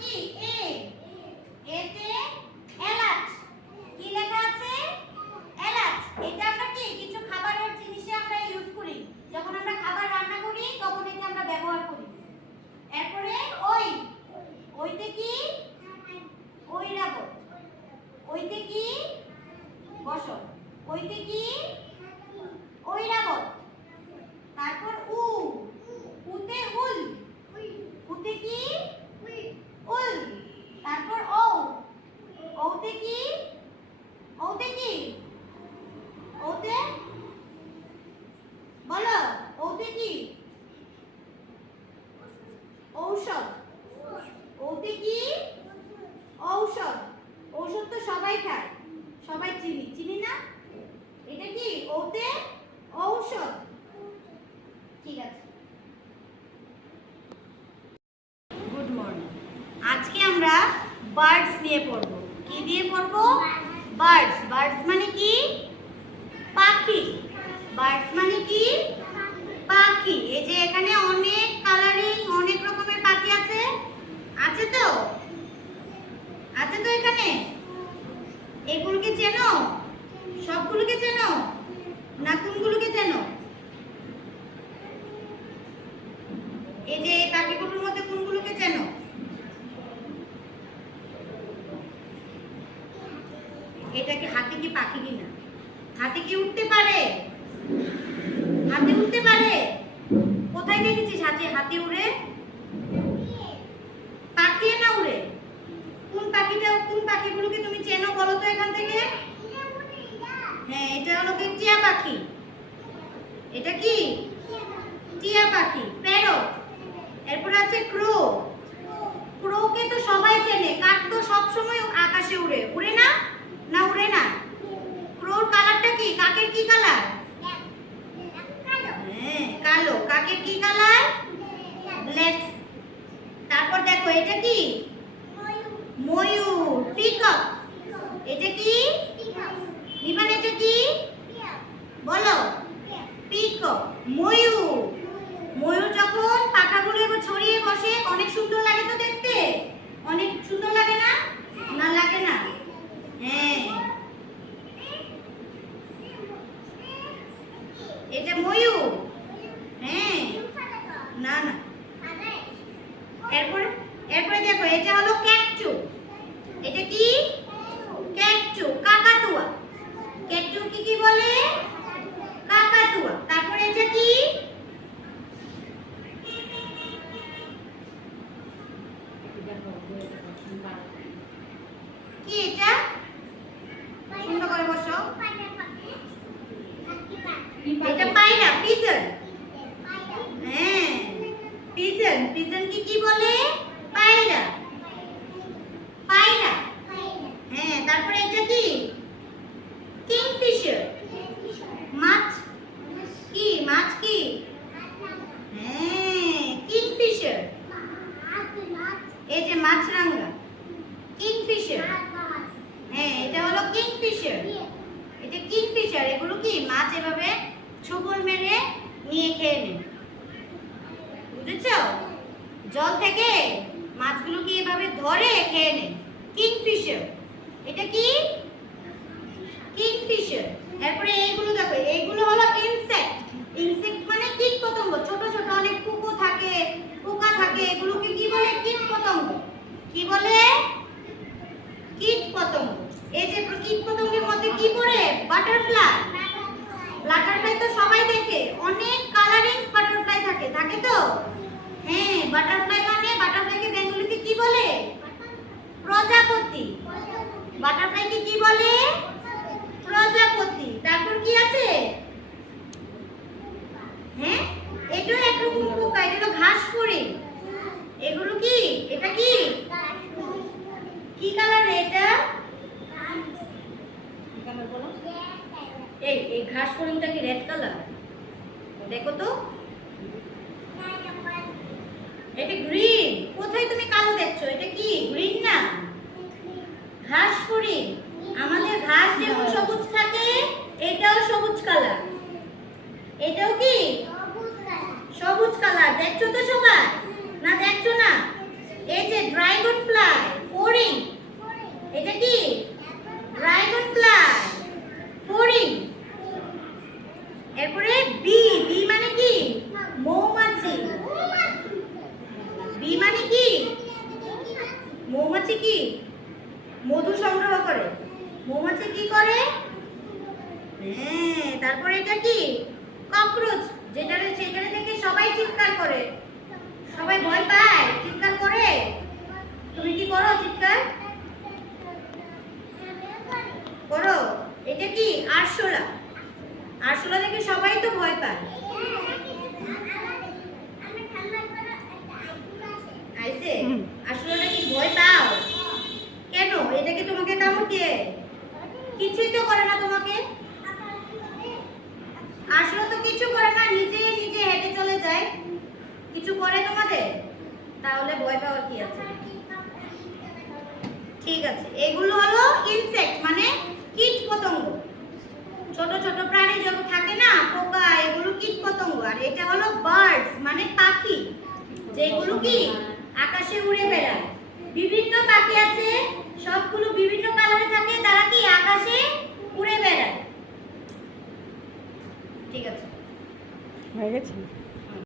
কি এ এতে এলাচ কি লেখা আছে এলাচ এটা আমরা কি কিছু খাবারের জিনিসে আমরা ইউজ করি যখন আমরা খাবার রান্না করি তখন এটা আমরা ব্যবহার করি এরপরে ওই ওইতে কি ঐরাবত ওইতে কি বসো ওইতে কি ঐরাবত তারপর উ উতে উল উতে কি উল তারপর ও ওতে কি ওতে কি ওতে বলো ওতে কি ঔষধ ওতে কি ঔষধ ঔষধ তো সবাই খায় সবাই চিনি না এটা কি ওতে ঔষধ ঠিক আছে গুড মর্নিং আজকে আমরা বার্ডস নিয়ে পড়ব কি দিয়ে পড়ব বার্ডস বার্ডস মানে কি পাখি বার্ডস মানে কি পাখি এই যে এখানে অনেক কালারিং অনেক রকমের পাখি আছে আছে তো এখানে এগুলোকে চেনো সবগুলোকে চেনো না কোনগুলোকে চেনো এই যে এই পাখিগুলোর মধ্যে কোনগুলোকে চেনো এটা কি হাতি কি পাখি কিনা হাতি কি উঠতে পারে হাতি উঠতে পারে কোথায় দেখেছিস হাতি উড়ে পাখিয়ে না উড়ে কোন পাখিগুলোকে তুমি চেনো বলো তো এখান থেকে হ্যাঁ এটা হলো কি টিয়া পাখি এটা কি টিয়া পাখি প্যারট এরপর আছে ক্রো ক্রোকে তো সবাই চেনে কাক তো সব সময় আকাশে উড়ে উড়ে না না উড়ে না ক্রোর কালারটা কি কাকের কি কালার হ্যাঁ কালো কাকের কি কালার ব্ল্যাক তারপর দেখো এটা কি ময়ূর পিকক এটা কি নিবান এটা কি বলো পিকক ময়ূর ময়ূর যখন পাখাগুলো এবার ছড়িয়ে বসে অনেক সুন্দর লাগে তো দেখতে অনেক সুন্দর লাগে না না লাগে না হ্যাঁ এটা ময়ূর হ্যাঁ না না এরপরে দেখো এটা হলো ক্যাকচু এটা কি ক্যাকচু কাকাতুয়া ক্যাকচু কি বলে কাকাতুয়া তারপরে এটা কি কি এটা সুন্দর করে বসো এটা পায়রা পিজন হ্যাঁ পিজন কি বলে পায়রা পায়রা হ্যাঁ তারপরে এটা কি কিংফিশার মাছ কি হ্যাঁ কিংফিশার এই যে মাছরাঙা কিংফিশার হ্যাঁ এটা হলো কিংফিশার এটা কিংফিশার এগুলো কি মাছ এভাবে ছোবল মেরে নিয়ে খেয়ে নেয় বুঝেছো জল থেকে মাছগুলো কি এভাবে ধরে খেয়ে নেয় কিংফিশার এটা কি কিংফিশার এরপরে এইগুলো দেখো এইগুলো হলো ইনসেক্ট মানে কীট পতঙ্গ ছোট ছোট অনেক পোকা থাকে এগুলোকে কি বলে কীট পতঙ্গ কি বলে কীট পতঙ্গ এই যে কীট পতঙ্গের মধ্যে কি পড়ে বাটারফ্লাই তো সবাই দেখে অনেক কালারিং বাটারফ্লাই থাকে তো হ্যাঁ বাটারফ্লাইকে বেঙ্গলিতে কি বলে প্রজাপতি বাটারফ্লাইকে কি বলে প্রজাপতি তারপর কি আছে হ্যাঁ এটাও একরকম পোকা এটা হলো ঘাসফড়িং এগুলো কি এটা কি কালার এটা এই ঘাসফড়িংটা কি রেড কালার দেখো তো এটা গ্রিন কোথায় তুমি কালো দেখছো এটা কি গ্রিন না ঘাসফড়িং আমাদের ঘাস যেমন সবুজ থাকে এটাও সবুজ কালার এটাও কি সবুজ কালার দেখছো তো সবাই না দেখছো না এই যে ড্রাগন ফ্লাই কি মধু সংগ্রহ করে। মৌমাছি কি করে? হ্যাঁ, তারপরে এটা কি ককরোচ, সেখানে থেকে সবাই চিৎকার করে, সবাই ভয় পায়, চিৎকার করে। তুমি কি করো চিৎকার? করো। এটা কি আরশোলা। আরশোলা দেখে সবাই তো ভয় পায়। আইছে? আরশোলাটা কি ভয় পাও? কেন? এটা কি তোমাকে কামড় দিয়ে? কিছুই তো করে না তোমাকে। আরশোলা তো কিছু করে না, নিজে নিজে হেঁটে চলে যায়। কিছু করে তোমাদের? তাহলে ভয় পাওয়ার কি আছে? ঠিক আছে, এগুলো হলো ইনসেক্ট মানে কীট পতঙ্গ। ছোট ছোট প্রাণী যত থাকে না, পোকা, এগুলো কীট পতঙ্গ। আর এটা হলো বার্ডস মানে পাখি, যেগুলো কি আকাশে উড়ে বেড়ায়। বিভিন্ন পাখি আছে, সবগুলো বিভিন্ন কালারে থাকে, তারা কি আকাশে উড়ে বেড়ায়। ঠিক আছে, হয়ে গেছে।